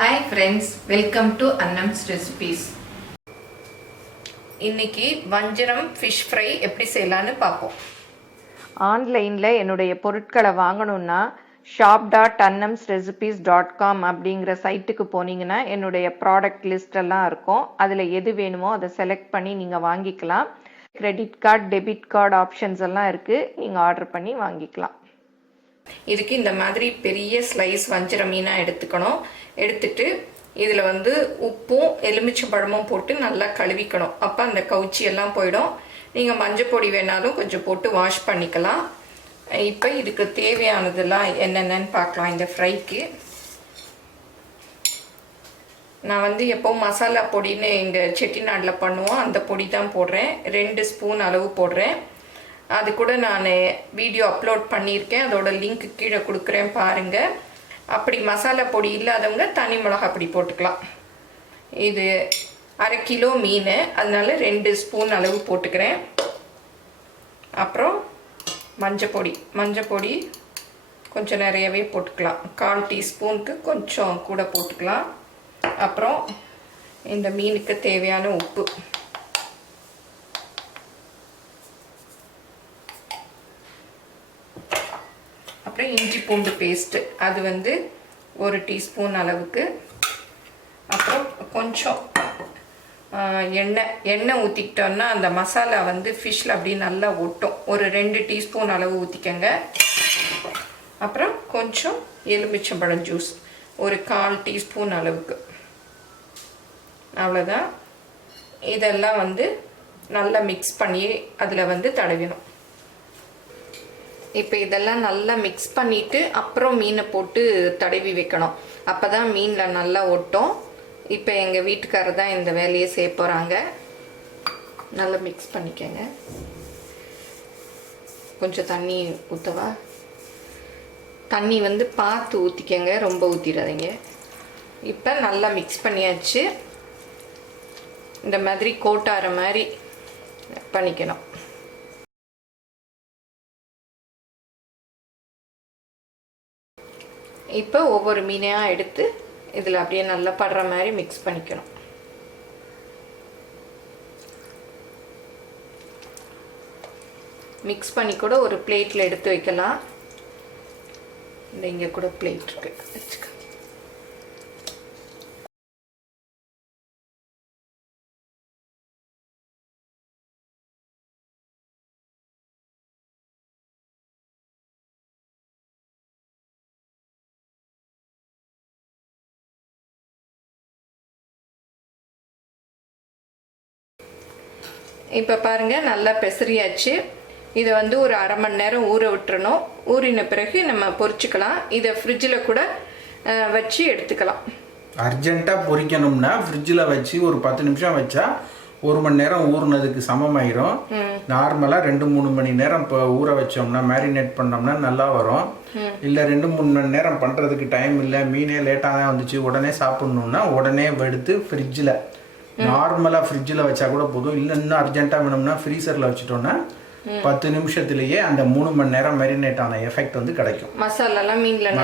Hi friends, welcome to Annams recipes. இன்னைக்கு வஞ்சரம் fish fry எப்படி செய்யலான்னு பார்ப்போம். ஆன்லைனில் என்னுடைய பொருட்களை வாங்கணுன்னா shop.annamsrecipes.com அப்படிங்கிற சைட்டுக்கு போனீங்கன்னா என்னுடைய ப்ராடக்ட் லிஸ்டெல்லாம் இருக்கும். அதில் எது வேணுமோ அதை செலக்ட் பண்ணி நீங்கள் வாங்கிக்கலாம். Credit card, debit card options எல்லாம் இருக்குது. நீங்கள் ஆர்டர் பண்ணி வாங்கிக்கலாம். இதுக்கு இந்த மாதிரி பெரிய ஸ்லைஸ் வஞ்சர மீனாக எடுத்துக்கணும். எடுத்துட்டு இதில் உப்பும் எலுமிச்சம்பழமும் போட்டு நல்லா கழுவிக்கணும். அப்போ அந்த கவுச்சி எல்லாம் போயிடும். நீங்கள் மஞ்சள் பொடி வேணாலும் கொஞ்சம் போட்டு வாஷ் பண்ணிக்கலாம். இப்போ இதுக்கு தேவையானதெல்லாம் என்னென்னு பார்க்கலாம். இந்த ஃப்ரைக்கு நான் எப்போவும் மசாலா பொடின்னு எங்கள் செட்டிநாட்டில் பண்ணுவோம், அந்த பொடி தான் போடுறேன். 2 ஸ்பூன் அளவு போடுறேன். அது கூட நான் வீடியோ அப்லோட் பண்ணியிருக்கேன், அதோட லிங்க் கீழே கொடுக்குறேன் பாருங்கள். அப்படி மசாலா பொடி இல்லாதவங்க தனி மிளகாய் பொடி போட்டுக்கலாம். இது 1/2 கிலோ மீன், அதனால 2 ஸ்பூன் அளவு போட்டுக்கிறேன். அப்புறம் மஞ்சள் பொடி கொஞ்சம் நிறையவே போட்டுக்கலாம். 1/4 டீஸ்பூனுக்கு கொஞ்சம் கூட போட்டுக்கலாம். அப்புறம் இந்த மீனுக்கு தேவையான உப்பு, அப்புறம் இஞ்சி பூண்டு பேஸ்ட்டு அது 1 டீஸ்பூன் அளவுக்கு. அப்புறம் கொஞ்சம் எண்ணெய் ஊற்றிக்கிட்டோன்னா அந்த மசாலா ஃபிஷ்ஷில் அப்படி நல்லா ஒட்டும். ஒரு 2 டீஸ்பூன் அளவு ஊற்றிக்கங்க. அப்புறம் கொஞ்சம் எலுமிச்சம்பழம் ஜூஸ் ஒரு 1/4 டீஸ்பூன் அளவுக்கு. அவ்வளோதான். இதெல்லாம் நல்லா மிக்ஸ் பண்ணி அதில் தடவிடும். இப்போ இதெல்லாம் நல்லா மிக்ஸ் பண்ணிவிட்டு அப்புறம் மீனை போட்டு தடவி வைக்கணும். அப்போ தான் மீனில் நல்லா ஒட்டும். இப்போ எங்கள் வீட்டுக்காரர் தான் இந்த வேலையை செய்ய போகிறாங்க. நல்லா மிக்ஸ் பண்ணிக்கங்க. கொஞ்சம் தண்ணி ஊற்றவா? தண்ணி பார்த்து ஊற்றிக்கங்க, ரொம்ப ஊற்றிடாதீங்க. இப்போ நல்லா மிக்ஸ் பண்ணியாச்சு. இந்த மாதிரி கோட்டார மாதிரி பண்ணிக்கணும். இப்போ ஒவ்வொரு மீனையாக எடுத்து இதில் அப்படியே நல்லா படுற மாதிரி மிக்ஸ் பண்ணிக்கணும். மிக்ஸ் பண்ணி கூட ஒரு பிளேட்டில் எடுத்து வைக்கலாம். இந்த இங்கே கூட பிளேட் இருக்கு, வச்சுக்க. இப்போ பாருங்கள், நல்லா பெசரியாச்சு. இதை ஒரு 1/2 மணி நேரம் ஊற விட்டுறணும். ஊறின பிறகு நம்ம பொரிச்சுக்கலாம். இதை ஃப்ரிட்ஜில் கூட வச்சு எடுத்துக்கலாம். அர்ஜென்ட்டாக பொரிக்கணும்னா ஃப்ரிட்ஜில் வச்சு ஒரு 10 நிமிஷம் வச்சா 1 மணி நேரம் ஊறினதுக்கு சமமாயிரும். நார்மலாக 2-3 மணி நேரம் இப்போ ஊற வச்சோம்னா, மேரினேட் பண்ணோம்னா நல்லா வரும். இல்லை 2-3 மணி நேரம் பண்ணுறதுக்கு டைம் இல்லை, மீனே லேட்டாக தான் வந்துச்சு, உடனே சாப்பிட்ணுன்னா உடனே எடுத்து ஃப்ரிட்ஜில் நார்மலாக ஃப்ரிட்ஜில் வச்சா கூட போதும். இல்லை இன்னும் அர்ஜென்ட்டாக வேணும்னா ஃப்ரீசரில் வச்சுட்டோன்னா 10 நிமிஷத்துலேயே அந்த 3 மணி நேரம் மேரினேட் ஆன எஃபெக்ட் கிடைக்கும். மசாலாலாம் மீனில்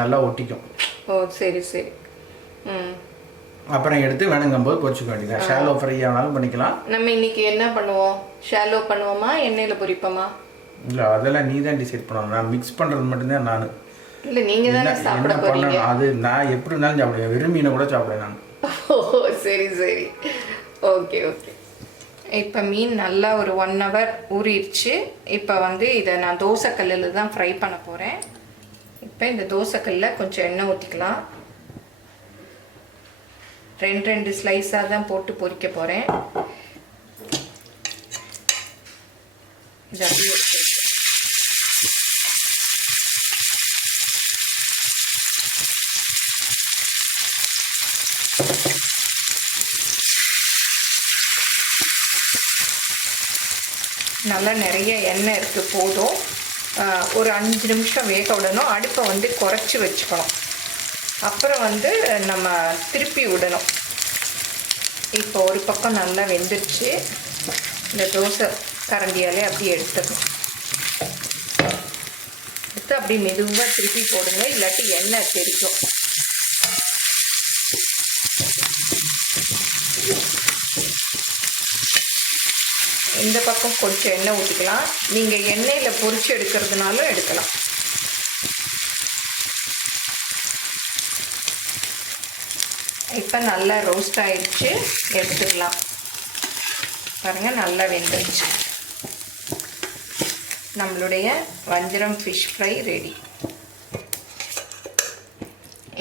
நல்லா ஒட்டிக்கும். ஓ சரி சரி. அப்புறம் எடுத்து வேணுங்கும்போது பொரிச்சுக்க வேண்டியது. ஷாலோ ஃப்ரை ஆனாலும் பண்ணிக்கலாம். நம்ம இன்னைக்கு என்ன பண்ணுவோம்? ஷாலோ பண்ணுவோமா, எண்ணெயில் பொரிப்போமா? இல்லை, அதெல்லாம் நீ தான் டிசைட் பண்ணணும். நான் மிக்ஸ் பண்ணுறது மட்டும்தான். நான் இல்லை, நீங்கள் தானே சாப்பிட போறீங்க. அது நான் எப்படி இருந்தாலும் சாப்பிடுவேன். வெறும் மீனை கூட சாப்பிடுவேன் நான். ஓ சரி சரி, ஓகே ஓகே. இப்போ மீன் நல்லா ஒரு 1 hour ஊறிடுச்சு. இப்போ இதை நான் தோசைக்கல்லில் தான் ஃப்ரை பண்ண போகிறேன். இப்போ இந்த தோசைக்கல்லில் கொஞ்சம் எண்ணெய் ஊற்றிக்கலாம். 2 ஸ்லைஸாக தான் போட்டு பொரிக்க போகிறேன். இது அப்படியே நல்லா நிறைய எண்ணெய் இருக்குது, போதும். ஒரு 5 நிமிஷம் வேக விடணும். அடுப்பை குறைச்சி வச்சுக்கணும். அப்புறம் நம்ம திருப்பி விடணும். இப்போ ஒரு பக்கம் நல்லா வெந்துருச்சு. இந்த தோசை கரண்டியாலே அப்படியே எடுத்துக்கணும். எடுத்து அப்படி மெதுவாக திருப்பி போடுங்க, இல்லாட்டி எண்ணெய் தெரிக்கும். இந்த பக்கம் கொஞ்சம் எண்ணெய் ஊற்றிக்கலாம். நீங்கள் எண்ணெயில் பொரிச்சு எடுக்கிறதுனாலும் எடுக்கலாம். இப்போ நல்லா ரோஸ்ட் ஆயிடுச்சு, எடுத்துக்கலாம். பாருங்கள், நல்லா வெந்துடுச்சு. நம்மளுடைய வஞ்சரம் ஃபிஷ் ஃப்ரை ரெடி.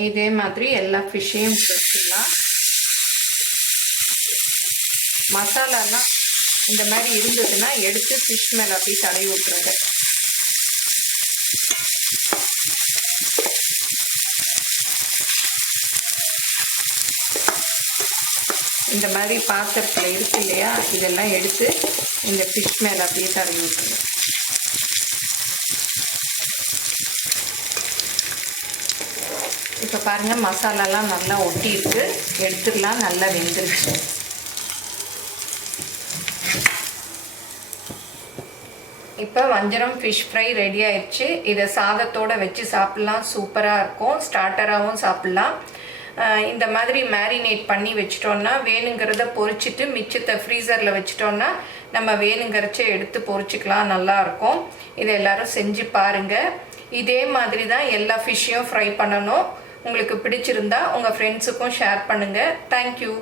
இதே மாதிரி எல்லா ஃபிஷ்ஷையும் பொரிச்சிடலாம். மசாலாலாம் இந்த மாதிரி இருந்ததுன்னா எடுத்து ஃபிஷ் மேலே அப்படியே தடவி விட்டுருங்க. இந்த மாதிரி பாத்திரத்தில் இருக்கு இல்லையா, இதெல்லாம் எடுத்து இந்த ஃபிஷ் மேலே அப்படியே தடவி விட்டுருங்க. இப்போ பாருங்கள், மசாலாலாம் நல்லா ஒட்டியிருக்கு. எடுத்துடலாம். நல்லா வெந்துருச்சு. இப்போ வஞ்சரம் ஃபிஷ் ஃப்ரை ரெடி ஆயிடுச்சு. இதை சாதத்தோடு வச்சு சாப்பிட்லாம். சூப்பராக இருக்கும். ஸ்டார்டராகவும் சாப்பிட்லாம். இந்த மாதிரி மேரினேட் பண்ணி வச்சிட்டோன்னா வேணுங்கிறத பொரிச்சிட்டு மிச்சத்தை ஃப்ரீசரில் வச்சிட்டோன்னா நம்ம வேணுங்கிறச்ச எடுத்து பொரிச்சிக்கலாம். நல்லாயிருக்கும். இதை எல்லோரும் செஞ்சு பாருங்கள். இதே மாதிரி தான் எல்லா ஃபிஷ்ஷையும் ஃப்ரை பண்ணணும். உங்களுக்கு பிடிச்சிருந்தா உங்கள் ஃப்ரெண்ட்ஸுக்கும் ஷேர் பண்ணுங்கள். தேங்க்யூ.